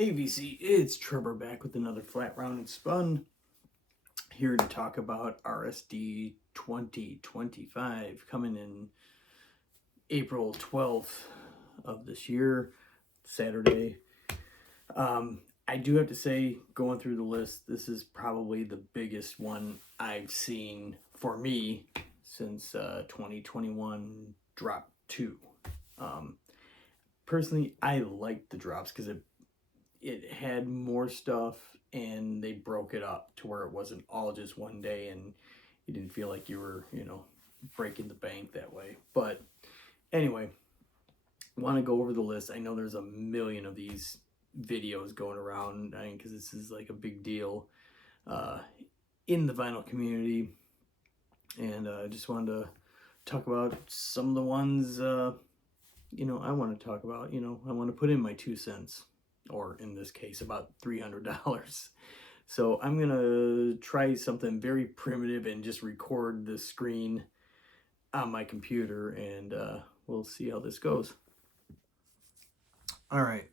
Hey VC, it's Trevor back with another Flat Round and Spun, here to talk about RSD 2025 coming in April 12th of this year, Saturday. I do have to say, going through the list, this is probably the biggest one I've seen for me since 2021 Drop 2. Personally, I liked the drops because it had more stuff and they broke it up to where it wasn't all just one day and you didn't feel like you were, breaking the bank that way. But anyway, I want to go over the list. I know there's a million of these videos going around because this is like a big deal in the vinyl community. And I just wanted to talk about some of the ones, I want to talk about. I want to put in my 2 cents. Or in this case, about $300. So I'm going to try something very primitive and just record the screen on my computer, and we'll see how this goes. All right.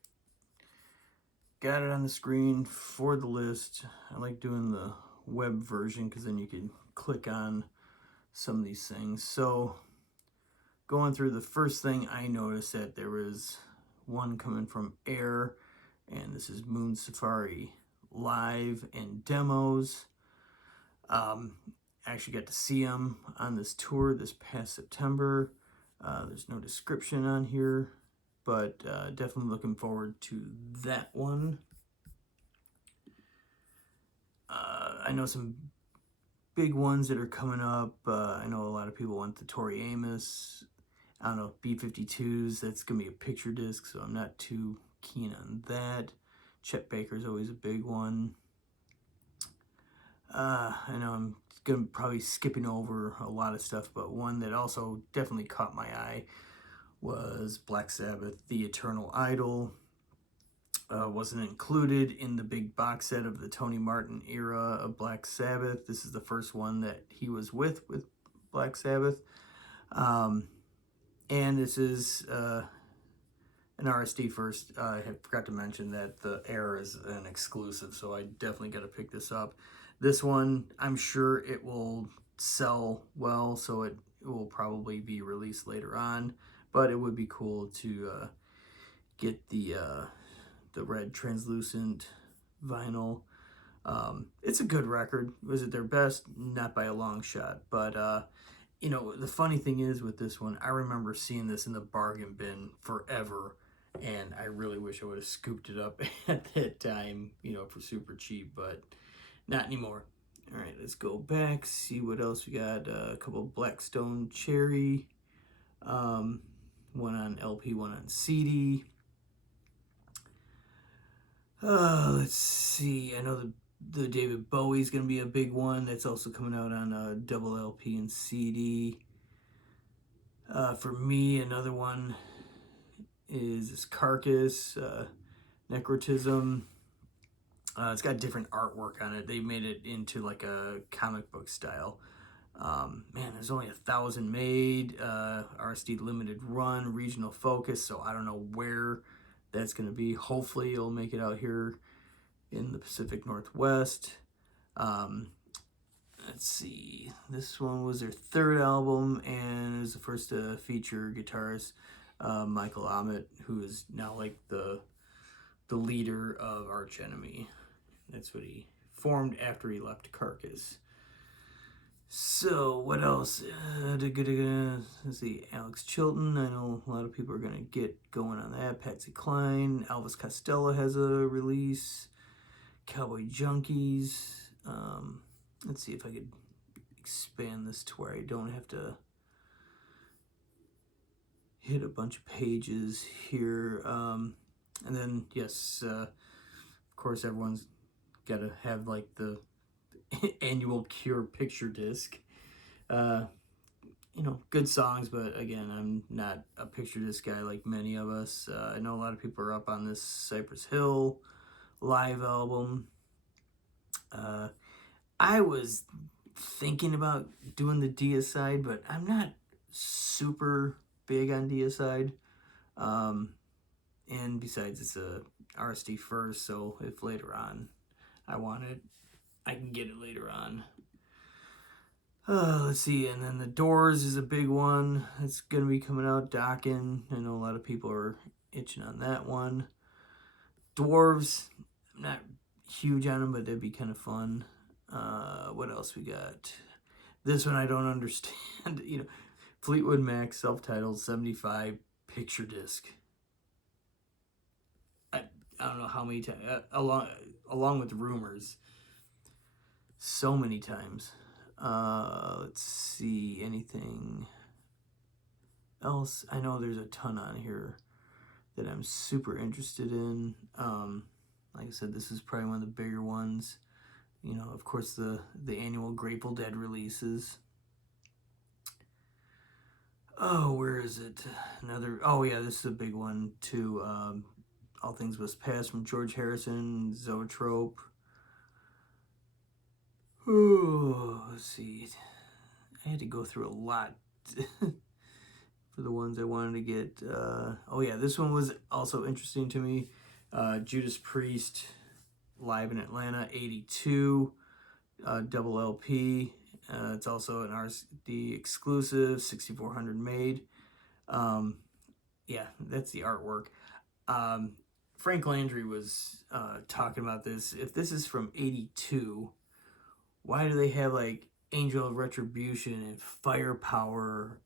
Got it on the screen for the list. I like doing the web version because then you can click on some of these things. So going through, the first thing I noticed that there was one coming from Air, and this is Moon Safari live and demos. Actually got to see them on this tour this past September. There's no description on here, but definitely looking forward to that one. I know some big ones that are coming up. I know a lot of people want the Tori Amos. I don't know, B-52s, that's going to be a picture disc, so I'm not too keen on that. Chet Baker's always a big one. I know I'm going to probably skipping over a lot of stuff, but one that also definitely caught my eye was Black Sabbath, The Eternal Idol. Wasn't included in the big box set of the Tony Martin era of Black Sabbath. This is the first one that he was with Black Sabbath. And this is an RSD first. I forgot to mention that the Air is an exclusive, so I definitely got to pick this up. This one, I'm sure it will sell well, so it will probably be released later on. But it would be cool to get the red translucent vinyl. It's a good record. Was it their best? Not by a long shot, but the funny thing is with this one, I remember seeing this in the bargain bin forever, and I really wish I would have scooped it up at that time, for super cheap, but not anymore. All right, let's go back, see what else we got. A couple of Blackstone Cherry, one on LP, one on CD. Let's see, I know the David Bowie's going to be a big one. That's also coming out on double LP and CD. For me, another one is this Carcass, Necrotism. It's got different artwork on it. They made it into like a comic book style. Man, there's only 1,000 made. RSD limited run, regional focus, so I don't know where that's going to be. Hopefully it'll make it out here in the Pacific Northwest. Let's see, this one was their third album, and it was the first to feature guitarist Michael Amott, who is now like the leader of Arch Enemy. That's what he formed after he left Carcass. So what else? Let's see, Alex Chilton. I know a lot of people are gonna get going on that. Patsy Cline, Elvis Costello has a release. Cowboy Junkies. Let's see if I could expand this to where I don't have to hit a bunch of pages here. And then, yes, of course, everyone's got to have like the annual Cure picture disc. Good songs, but again, I'm not a picture disc guy like many of us. I know a lot of people are up on this Cypress Hill live album. I was thinking about doing the Deicide, but I'm not super big on Deicide. And besides, it's a RSD first, so if later on I want it, I can get it later on. Let's see, and then the Doors is a big one. It's going to be coming out, Docking. I know a lot of people are itching on that one. Dwarves, I'm not huge on them, but that'd be kind of fun. What else we got? This one I don't understand. Fleetwood Mac, self-titled, 75, picture disc. I don't know how many times, along with Rumors, so many times. Let's see, anything else? I know there's a ton on here that I'm super interested in. Like I said, this is probably one of the bigger ones. Of course, the annual Grateful Dead releases. Oh, where is it? Oh yeah, this is a big one too. All Things Must Pass from George Harrison, Zoetrope. Oh, let's see. I had to go through a lot for the ones I wanted to get. Oh yeah, this one was also interesting to me. Judas Priest, live in Atlanta, 82, double LP. It's also an RSD exclusive, 6400 made. Yeah, that's the artwork. Frank Landry was talking about this. If this is from 82, why do they have like Angel of Retribution and Firepower,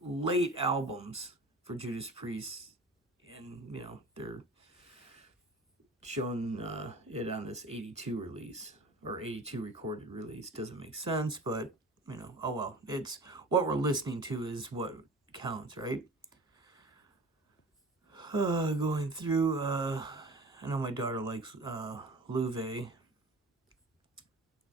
late albums for Judas Priest? And, they're showing it on this 82 release, or 82 recorded release. Doesn't make sense, but, oh well. It's what we're listening to is what counts, right? Going through, I know my daughter likes Louvet.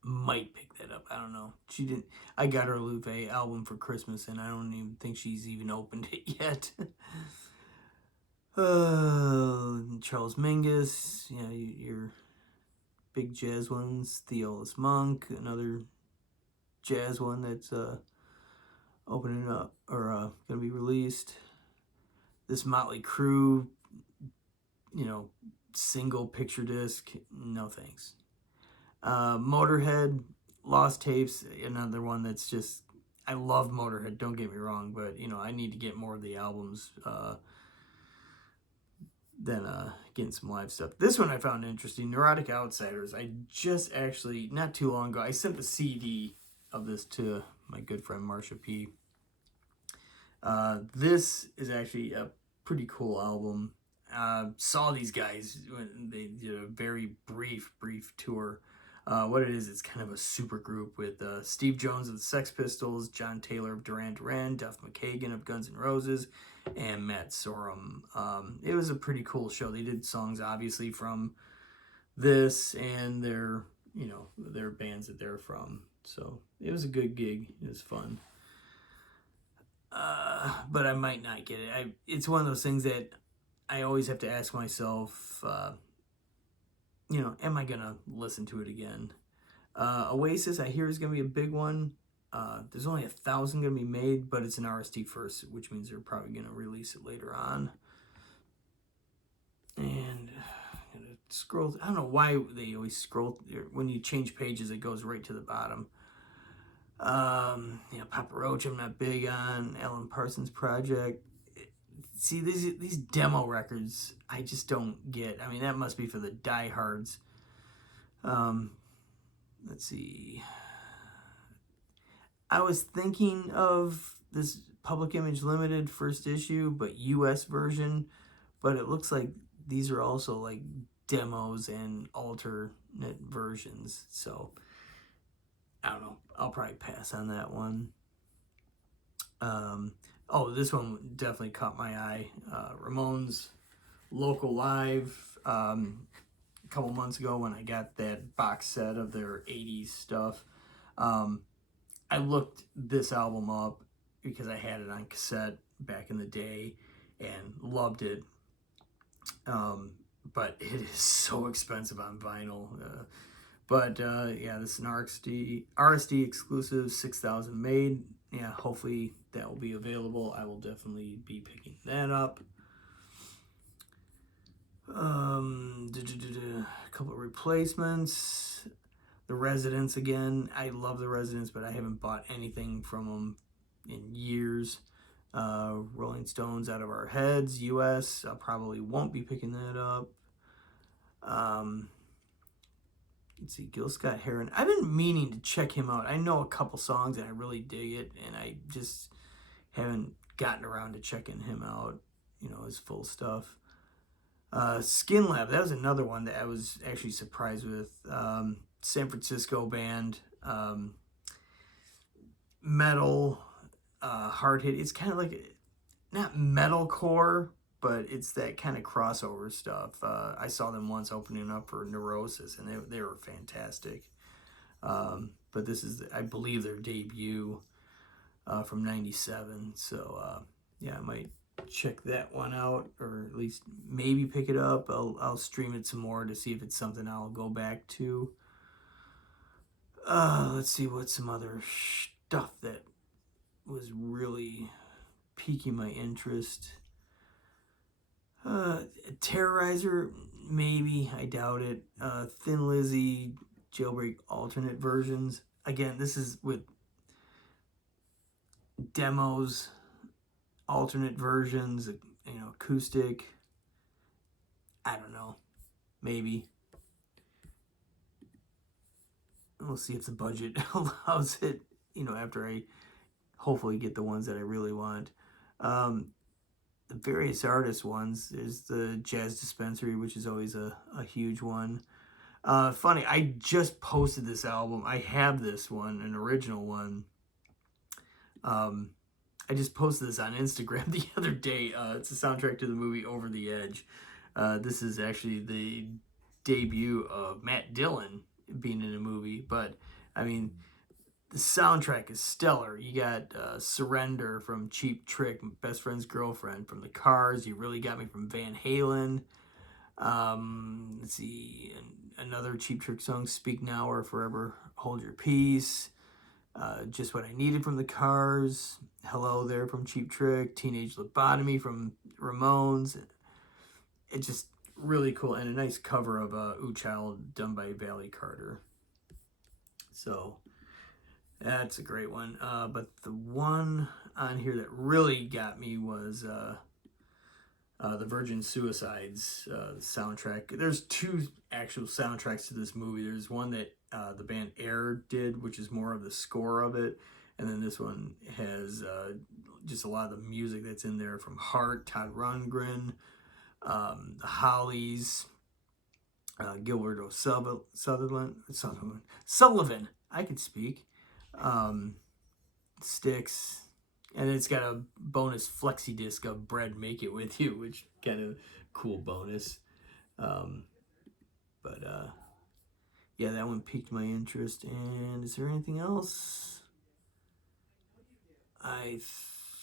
Might pick that up. I don't know. She didn't. I got her a Louvet album for Christmas, and I don't even think she's even opened it yet. Charles Mingus, your big jazz ones. Theolis Monk, another jazz one that's opening up or gonna be released. This Motley Crue, single picture disc. No thanks. Motorhead, Lost Tapes, another one that's just, I love Motorhead, don't get me wrong, but I need to get more of the albums than getting some live stuff. This one I found interesting, Neurotic Outsiders. I just actually, not too long ago, I sent the CD of this to my good friend Marsha P. This is actually a pretty cool album. Saw these guys when they did a very brief tour. What it is, it's kind of a super group with Steve Jones of the Sex Pistols, John Taylor of Duran Duran, Duff McKagan of Guns N' Roses, and Matt Sorum. It was a pretty cool show. They did songs, obviously, from this and their bands that they're from. So it was a good gig. It was fun. But I might not get it. It's one of those things that I always have to ask myself, am I going to listen to it again? Oasis, I hear, is going to be a big one. There's only 1,000 going to be made, but it's an RSD first, which means they're probably going to release it later on. And I'm going to scroll. I don't know why they always scroll. When you change pages, it goes right to the bottom. Papa Roach, I'm not big on. Alan Parsons Project. See, these demo records, I just don't get. I mean, that must be for the diehards. Let's see. I was thinking of this Public Image Limited first issue, but US version. But it looks like these are also like demos and alternate versions. So, I don't know. I'll probably pass on that one. This one definitely caught my eye. Ramones Local Live. A couple months ago when I got that box set of their 80s stuff. I looked this album up because I had it on cassette back in the day and loved it. But it is so expensive on vinyl. This is an RSD exclusive, 6,000 made. Yeah, hopefully that will be available. I will definitely be picking that up. A couple of replacements. The Residents again. I love the Residents, but I haven't bought anything from them in years. Rolling Stones, Out of Our Heads, U.S. I probably won't be picking that up. Let's see, Gil Scott Heron. I've been meaning to check him out. I know a couple songs and I really dig it, and I just haven't gotten around to checking him out. His full stuff. Skin Lab, that was another one that I was actually surprised with. San Francisco band, metal, hard hit. It's kind of like, not metalcore, but it's that kind of crossover stuff. I saw them once opening up for Neurosis, and they were fantastic. But this is, I believe, their debut from '97. So, yeah, I might check that one out, or at least maybe pick it up. I'll stream it some more to see if it's something I'll go back to. Let's see what's some other stuff that was really piquing my interest. Terrorizer, maybe. I doubt it. Thin Lizzy, Jailbreak alternate versions. Again, this is with demos, alternate versions, acoustic. I don't know. Maybe. We'll see if the budget allows it, after I hopefully get the ones that I really want. The various artist ones is the Jazz Dispensary, which is always a huge one. Funny, I just posted this album. I have this one, an original one. I just posted this on Instagram the other day. It's a soundtrack to the movie Over the Edge. This is actually the debut of Matt Dillon being in a movie, but I mean, the soundtrack is stellar. You got Surrender from Cheap Trick, Best Friend's Girlfriend from The Cars, You Really Got Me from Van Halen. Let's see, another Cheap Trick song, Speak Now or Forever Hold Your Peace. Just What I Needed from The Cars, Hello There from Cheap Trick, Teenage Lobotomy from Ramones. It's just really cool, and a nice cover of Ooh Child done by Valley Carter. So that's a great one. But the one on here that really got me was the Virgin Suicides soundtrack. There's two actual soundtracks to this movie. There's one that the band Air did, which is more of the score of it. And then this one has just a lot of the music that's in there from Heart, Todd Rundgren, the Hollies, Gilbert Sullivan. I could speak. Styx. And it's got a bonus flexi disc of Bread Make It With You, which kind of cool bonus. Yeah, that one piqued my interest. And is there anything else? I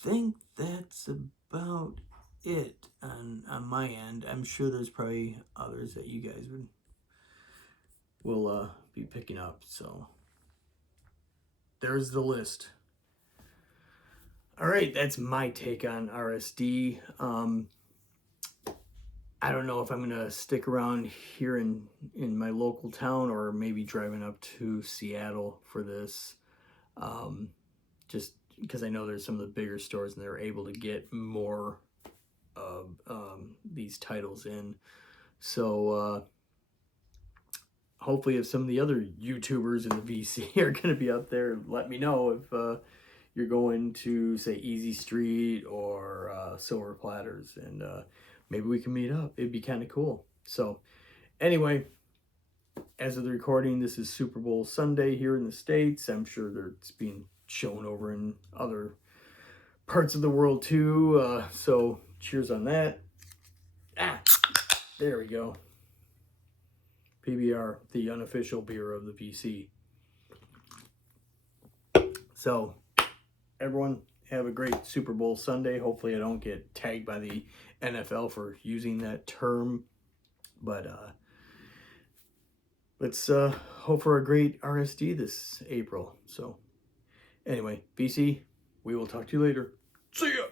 think that's about it on my end. I'm sure there's probably others that you guys will be picking up. So there's the list. All right, that's my take on RSD. I don't know if I'm gonna stick around here in my local town, or maybe driving up to Seattle for this. Just because I know there's some of the bigger stores and they're able to get more of these titles in. So hopefully if some of the other YouTubers in the VC are going to be up there, let me know if you're going to, say, Easy Street or Silver Platters, and maybe we can meet up. It'd be kind of cool. So anyway, as of the recording, this is Super Bowl Sunday here in the States. I'm sure it's being shown over in other parts of the world too. So cheers on that. There we go. PBR, the unofficial beer of the VC. So everyone have a great Super Bowl Sunday. Hopefully I don't get tagged by the NFL for using that term. But let's hope for a great RSD this April. So anyway, VC, we will talk to you later. See ya!